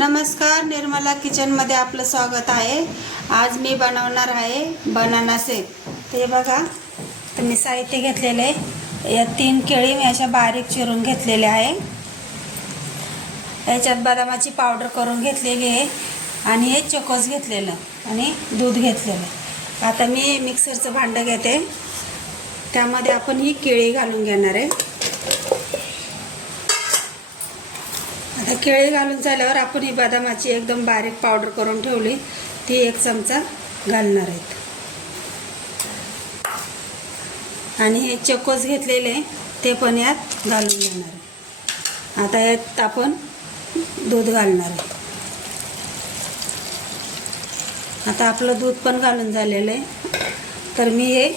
नमस्कार निर्मला किचनमध्ये आपलं स्वागत आहे. आज मी बनवणार आहे बनाना सेप ते बघा तर मी साहित्य घेतलेले आहे. या तीन केळी मी अशा बारीक चिरून घेतलेले आहे. याच्यात बदामाची पावडर करून घेतलेली आहे आणि हे चकोस घेतलेलं आणि दूध घेतलेलं आता मी मिक्सरचं भांडं घेते. त्यामध्ये आपण ही केळी घालून घेणार आहे. आता केळी घालून झाल्यावर आपण ही बदामाची एकदम बारीक पावडर करून ठेवली. ती एक चमचा घालणार आहेत. आणि हे चकोस घेतलेले ते पण यात घालून घेणार आहे. आता यात आपण दूध घालणार आहे. आता आपलं दूध पण घालून झालेलं आहे. तर मी हे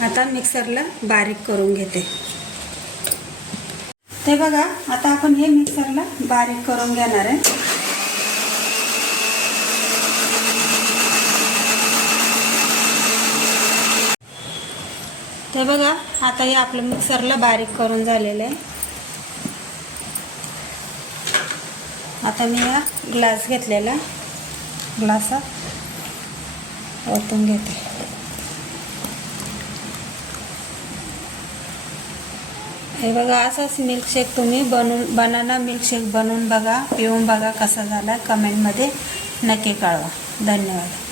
आता मिक्सरला बारीक करून घेते. ते बघा आता आपण हे मिक्सरला बारीक करून घेणार आहे. ते बघा आता हे आपलं मिक्सरला बारीक करून झालेलं आहे. आता मी हा ग्लास घेतलेला ग्लासात ओतून घेते. हे बघा असाच मिल्कशेक तुम्ही बनवून बनाना मिल्कशेक बनवून बघा पिऊन बघा कसा झाला. कमेंटमध्ये नक्की कळवा. धन्यवाद.